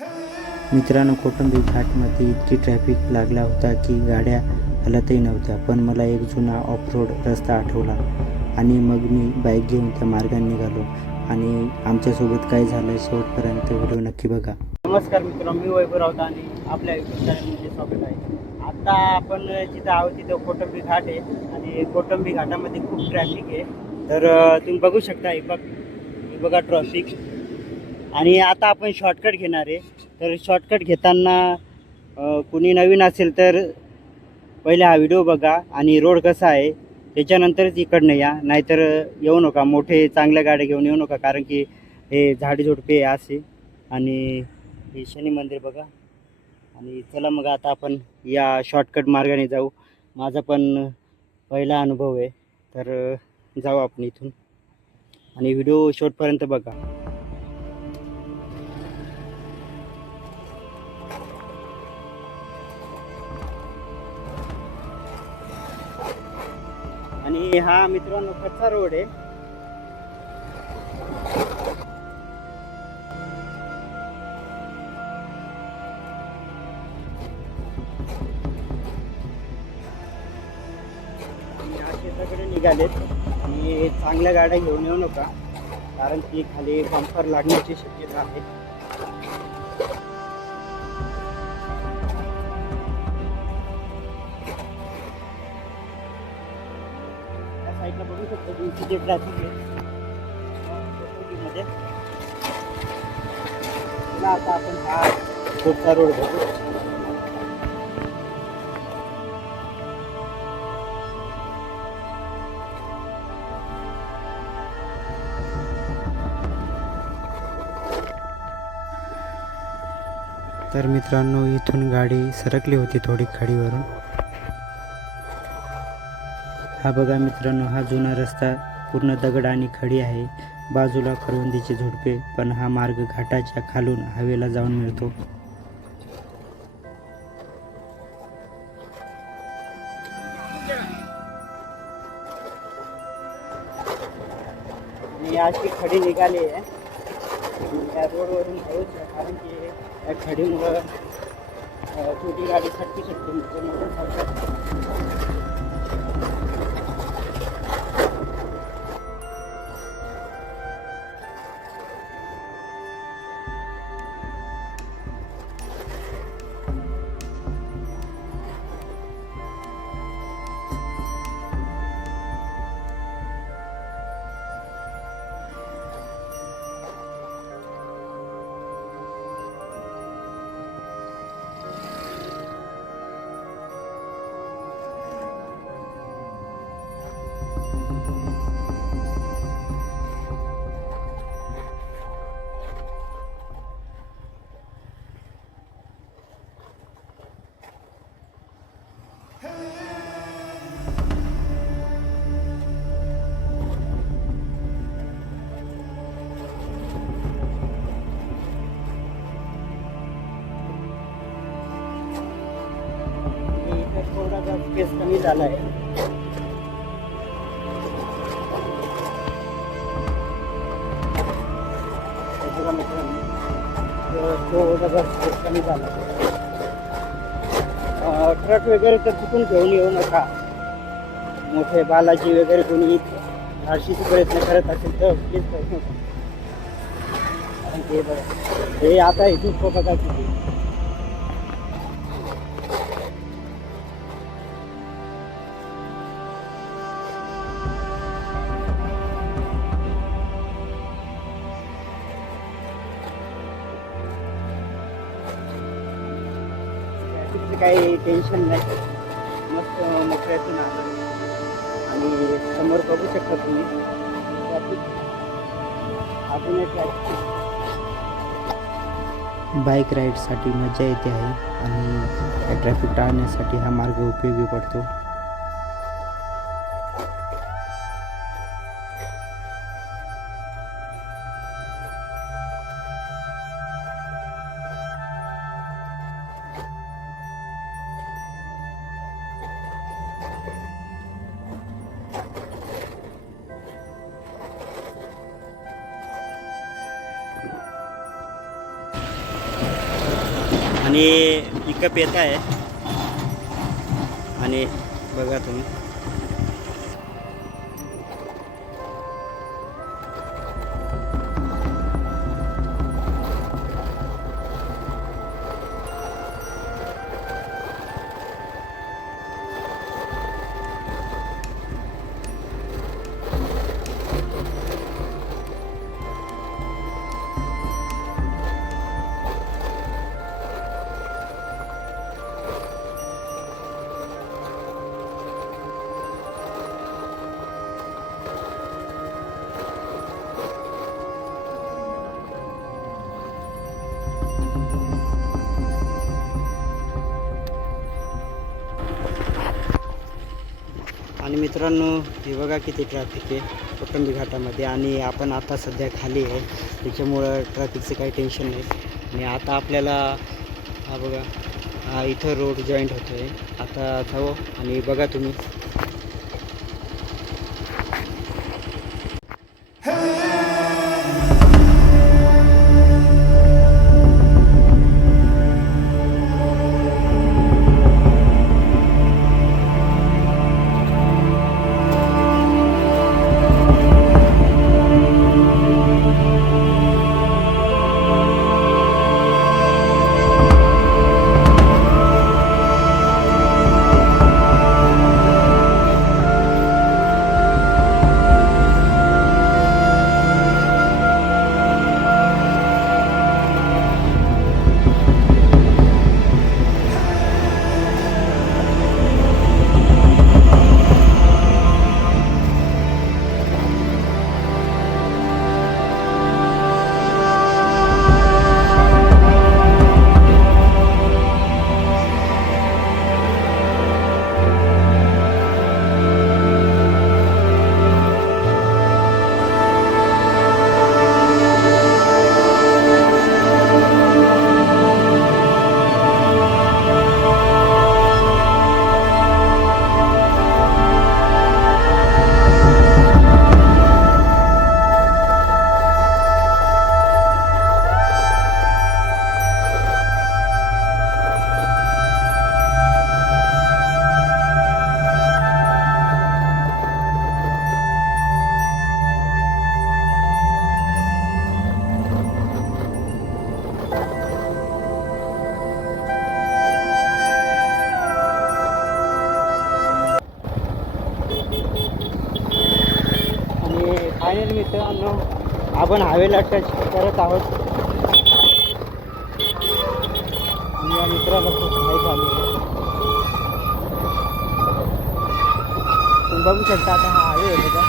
मित्रांनो, कौटुंबिक घाटमध्ये इतकी ट्रॅफिक लागला होता की गाड्या हलतही नव्हत्या. पण मला एक जुना ऑफ-रोड रस्ता आठवला आणि मग मी बाईक घेऊन त्या मार्गाने निघालो. आणि आमच्यासोबत काय झालं शेवटपर्यंत व्हिडिओ नक्की बघा. नमस्कार मित्रांनो, मी वैभव राऊत आणि आपल्या यूट्यूब चॅनलमध्ये स्वागत आहे. आता आपण जिथं आहोत तिथं कौटुंबिक घाट आहे आणि कौटुंबिक घाटामध्ये खूप ट्रॅफिक आहे. तर तुम्ही बघू शकता, हे बघा ट्रॅफिक. आणि आता आपण शॉर्टकट घेणार आहे. तर शॉर्टकट घेताना कुणी नवीन असेल तर पहिले हा व्हिडिओ बघा आणि रोड कसा आहे त्याच्यानंतरच इकडनं या, नाहीतर येऊ नका. मोठे चांगल्या गाड्या घेऊन येऊ नका, कारण की हे झाडीझुडपे असे. आणि हे शनी मंदिर बघा. आणि चला मग आता आपण या शॉर्टकट मार्गाने जाऊ. माझा पण पहिला अनुभव आहे, तर जाऊ आपण इथून आणि व्हिडिओ शेवटपर्यंत बघा. आणि हा मित्रांनो कच्चा रोड आहे. शेताकडे निघालेत आणि चांगल्या गाड्या घेऊन येऊ नका, कारण की खाली बंपर लागण्याची शक्यता आहे. त्या साईडला बघू शकतो तुम्ही किती ट्रॅफिक आहे मध्ये. आता आपण हा पुढचा रोड बघू. तर मित्रांनो, इथून गाडी सरकली होती थोडी खाडीवरून. हा बघा मित्रांनो, हा जुना रस्ता पूर्ण दगड आणि खडी आहे. बाजूला करवंदीचे झुडपे. पण हा मार्ग घाटाच्या खालून हवेला जाऊन मिळतो. आणि अशी खडी निघाली आहे त्या रोडवरून हळूच, कारण की या खडीमुळं छोटी गाडी सटकी शकते, थोडासा स्पेस कमी झाला आहे. थोडासा स्पेस कमी झाला. ट्रक वगैरे तर चुकून घेऊन येऊ नका. मोठे बालाजी वगैरे कोणी धाडशीचा प्रयत्न करत असेल तर प्लीज प्रयत्न नका. कारण ते बघा, हे आता इथून बघा किती काही टेन्शन नाही. मस्त मोकळ्यातून आलं. आणि समोर बघू शकता तुम्ही ट्रॅफिक अजून एक आहे. बाईक राईडसाठी मजा येते आहे आणि ट्रॅफिक टाळण्यासाठी हा मार्ग उपयोगी पडतो. आणि पिकअप येत आहे आणि बघा तुम्ही आणि मित्रांनो हे बघा किती ट्रॅफिक आहे कोटंबी घाटामध्ये आणि आपण आता सध्या खाली आहे त्याच्यामुळं ट्रॅफिकचं काही टेन्शन नाही. आणि आता आपल्याला हा बघा हा इथं रोड जॉईंट होतो आहे. आता जाऊ आणि बघा तुम्ही फायनल मित्रांनो आपण हायवेला टच करत आहोत आणि या मित्राला खूप माहीत आली तुम्ही बघू शकता आता हा हायवे आहे बघा.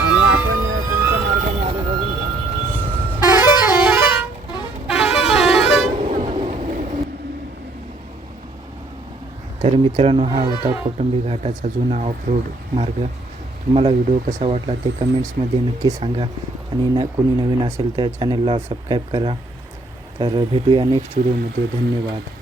आणि आपण कोणत्या मार्गाने आलो बघून घ्या. तर मित्रांनो हा होता कोटंबी घाटाचा जुना ऑफ रोड मार्ग. तुम्हाला व्हिडिओ कसा वाटला ते कमेंट्समध्ये नक्की सांगा आणि कोणी नवीन असेल तर चॅनलला सबस्क्राईब करा. तर भेटूया नेक्स्ट व्हिडिओमध्ये. धन्यवाद.